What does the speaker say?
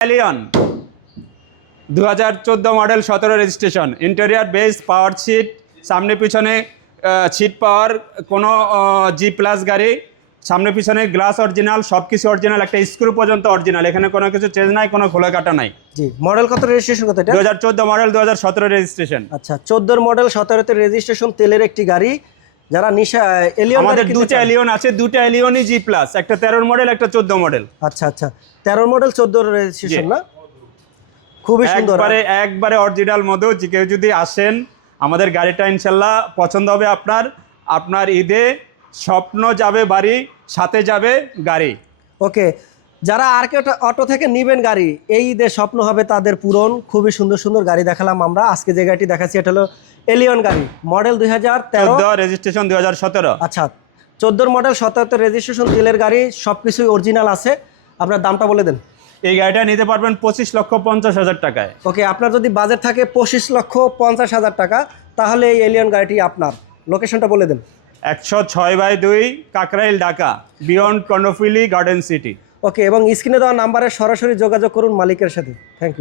Allion দু হাজার চোদ্দ মডেল সতেরো registration interior base power seat সামনে পিছনে সিট পাওয়ার কোনো জি প্লাস গাড়ি সামনে পিছনে গ্লাস অরিজিনাল সব কিছু অরিজিনাল একটা স্ক্রু পর্যন্ত অরিজিনাল এখানে কোনো কিছু চেঞ্জ নাই কোনো খোলা কাটা নাই। জি মডেল কত রেজিস্ট্রেশন কত এটা? দু হাজার চোদ্দ মডেল দু হাজার সতেরো রেজিস্ট্রেশন আচ্ছা চোদ্দোর মডেল সতেরোতে রেজিস্ট্রেশন তেলের একটি গাড়ি যারা নিশা এলিয়ন আমাদের দুটো এলিয়ন আছে দুটো এলিয়নই জি প্লাস একটা তেরোর মডেল একটা চোদ্দ মডেল আচ্ছা আচ্ছা। তেরো মডেল চোদ্দোর রেজিস্ট্রেশন না? খুবই সুন্দর একবারে একবারে অরিজিনাল মতো যে কেউ যদি আসেন আমাদের গাড়িটা ইনশাল্লাহ পছন্দ হবে আপনার। আপনার ঈদে স্বপ্ন যাবে বাড়ি সাথে যাবে গাড়ি। ওকে যারা আর কে অটো থেকে নিবেন গাড়ি এই ঈদে স্বপ্ন হবে তাদের পূরণ। খুবই সুন্দর সুন্দর গাড়ি দেখালাম আমরা। আজকে যে গাড়িটি দেখাচ্ছি এটা হলো এলিয়ন গাড়ি মডেল দুই হাজার রেজিস্ট্রেশন দুই হাজার সতেরো। আচ্ছা চোদ্দোর মডেল সতেরোতে রেজিস্ট্রেশন তেলের গাড়ি সব কিছুই অরিজিনাল আছে। আপনার দামটা বলে দেন। এই গাড়িটা নিতে পারবেন পঁচিশ লক্ষ পঞ্চাশ হাজার টাকায়। ওকে আপনার যদি বাজেট থাকে পঁচিশ লক্ষ পঞ্চাশ হাজার টাকা তাহলে এই এলিয়ন গাড়িটি আপনার। লোকেশনটা বলে দেন। একশো ছয় বাই দুই Kakrail Dhaka beyond Karnaphuli garden city okay এবং স্ক্রিনে দেওয়া নাম্বারে সরাসরি যোগাযোগ করুন মালিকের সাথে। Thank you